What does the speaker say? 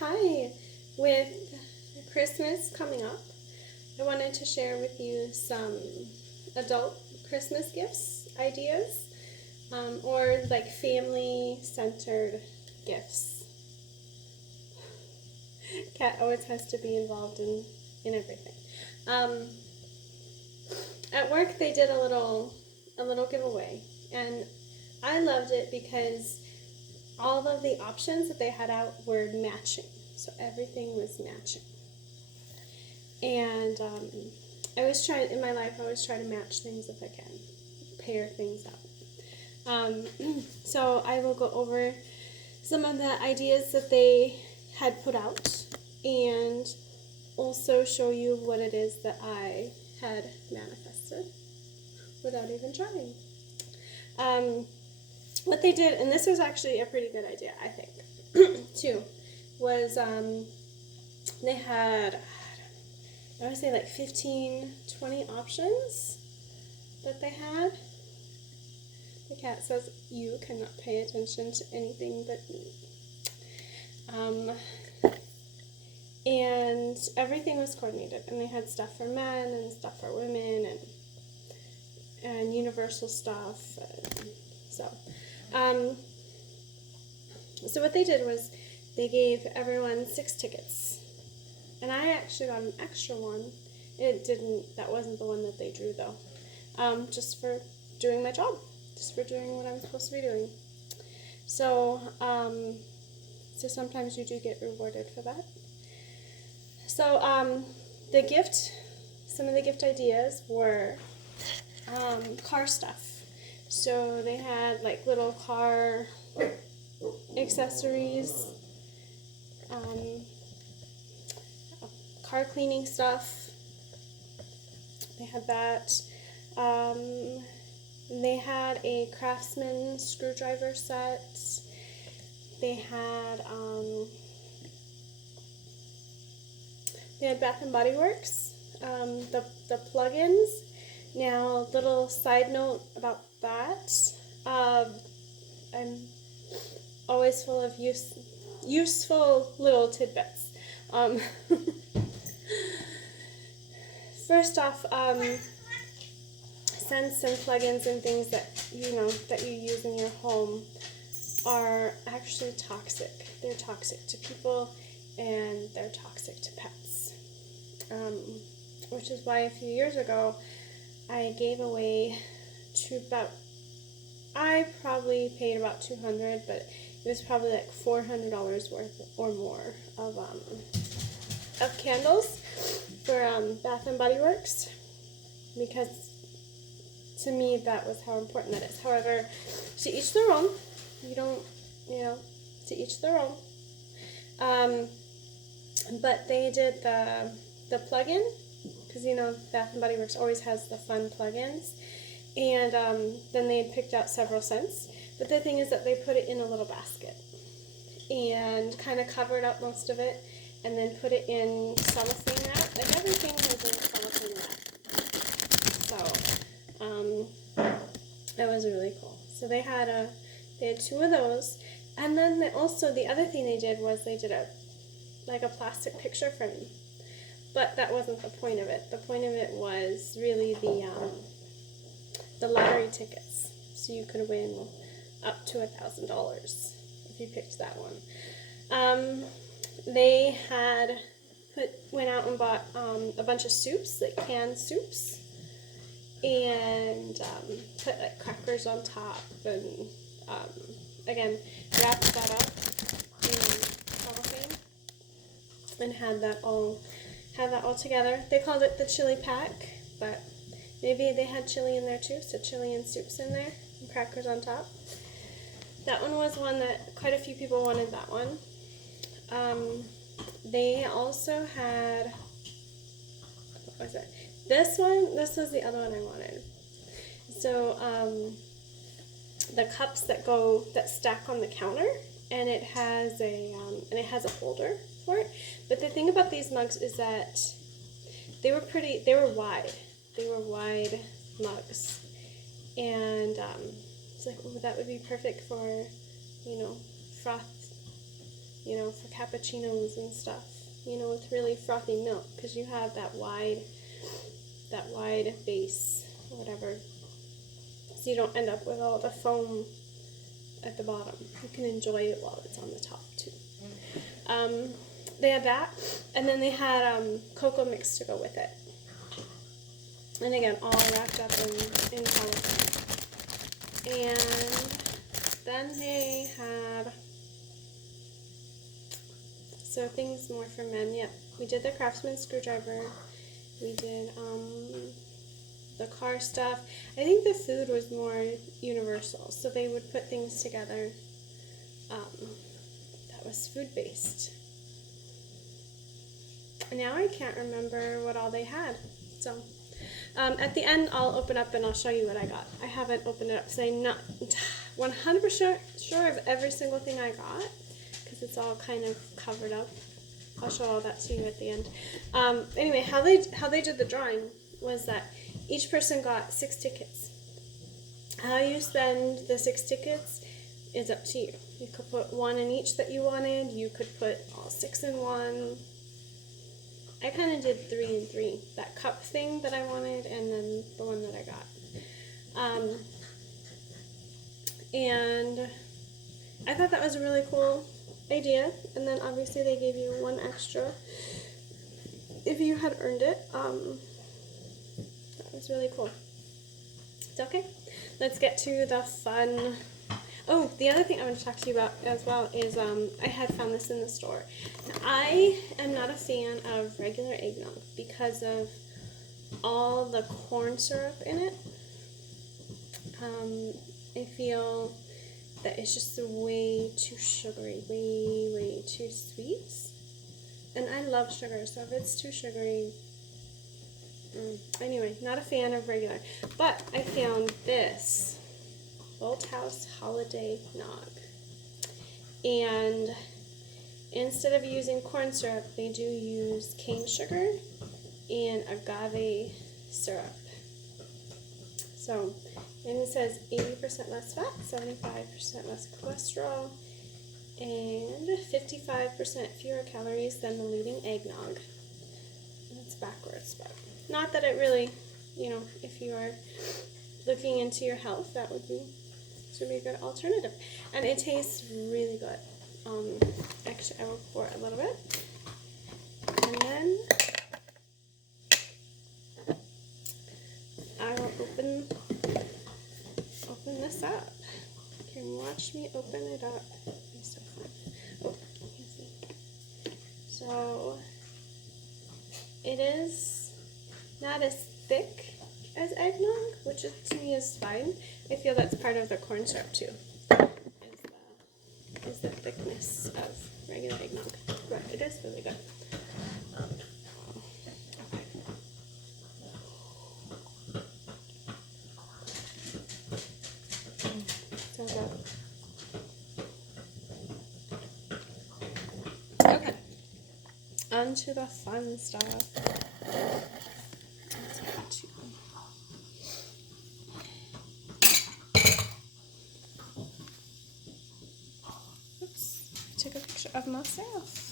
Hi! With Christmas coming up, I wanted to share with you some adult Christmas gifts ideas, or like family centered gifts. Cat always has to be involved in everything. Um, at work, they did a little giveaway, and I loved it because all of the options that they had out were matching. So everything was matching. And I always try, in my life, I always try to match things if I can, pair things up. So I will go over some of the ideas that they had put out and also show you what it is that I had manifested without even trying. What they did, and this was actually a pretty good idea, I think, too, was they had, I would say like 15, 20 options that they had. The cat says, "You cannot pay attention to anything but me." And everything was coordinated, and they had stuff for men and stuff for women and universal stuff. Um, so what they did was they gave everyone 6 tickets, and I actually got an extra one. That wasn't the one that they drew though. Just for doing my job, just for doing what I'm supposed to be doing. So, so sometimes you do get rewarded for that. So, some of the gift ideas were car stuff. So they had like little car accessories, car cleaning stuff. They had that. They had a Craftsman screwdriver set. They had Bath and Body Works, the plugins. Now, little side note about that. I'm always full of useful little tidbits. First off, scents and plugins and things that you use in your home are actually toxic. They're toxic to people and they're toxic to pets. Which is why a few years ago I gave away I probably paid about $200, but it was probably like $400 worth or more of candles for Bath and Body Works, because to me that was how important that is. However, to each their own. To each their own. But they did the plug-in, because Bath and Body Works always has the fun plugins, and then they had picked out several scents. But the thing is that they put it in a little basket and kind of covered up most of it, and then put it in cellophane wrap. Like everything was in cellophane wrap. So that was really cool. So they had 2 of those, and then the other thing they did was they did a plastic picture frame. But that wasn't the point of it. The point of it was really the lottery tickets. So you could win up to $1,000 if you picked that one. They went out and bought a bunch of soups, like canned soups, and put like crackers on top, and again wrapped that up in cellophane and had that all together. They called it the chili pack, but maybe they had chili in there too, so chili and soups in there and crackers on top. That one was one that quite a few people wanted. That one. They also had, what was it? This was the other one I wanted. So the cups that stack on the counter, and it has a holder for it. But the thing about these mugs is that they were wide. They were wide mugs, and it's like, oh, that would be perfect for froth you know, for cappuccinos and stuff, you know, with really frothy milk, because you have that wide base or whatever, so you don't end up with all the foam at the bottom. You can enjoy it while it's on the top too. They had that, and then they had cocoa mix to go with it, and again, all wrapped up in cellophane. And then they had, so things more for men. Yep, we did the Craftsman screwdriver. We did the car stuff. I think the food was more universal, so they would put things together that was food-based. Now I can't remember what all they had. So at the end, I'll open up and I'll show you what I got. I haven't opened it up, so I'm not 100% sure of every single thing I got, because it's all kind of covered up. I'll show all that to you at the end. Anyway, how they did the drawing was that each person got 6 tickets. How you spend the 6 tickets is up to you. You could put 1 in each that you wanted. You could put all 6 in one. I kind of did 3 and 3. That cup thing that I wanted, and then the one that I got. And I thought that was a really cool idea. And then obviously they gave you 1 extra if you had earned it. That was really cool. It's okay. Let's get to the fun. Oh, the other thing I want to talk to you about as well is I had found this in the store. Now, I am not a fan of regular eggnog because of all the corn syrup in it. I feel that it's just way too sugary, way too sweet. And I love sugar, so if it's too sugary, anyway, not a fan of regular. But I found this Bolthouse Holiday Nog. And instead of using corn syrup, they do use cane sugar and agave syrup. So, and it says 80% less fat, 75% less cholesterol, and 55% fewer calories than the leading eggnog. That's backwards, but not that it really, you know, if you are looking into your health, that would be a good alternative. And it tastes really good. Actually, I will pour a little bit. And then I will open this up. You can watch me open it up. It's so fun. Oh, you can see. So it is not as thick as eggnog, which to me is fine. I feel that's part of the corn syrup too, is the thickness of regular eggnog, but it is really good. So good. Okay, on to the fun stuff. Let's get to Oops, I took a picture of myself.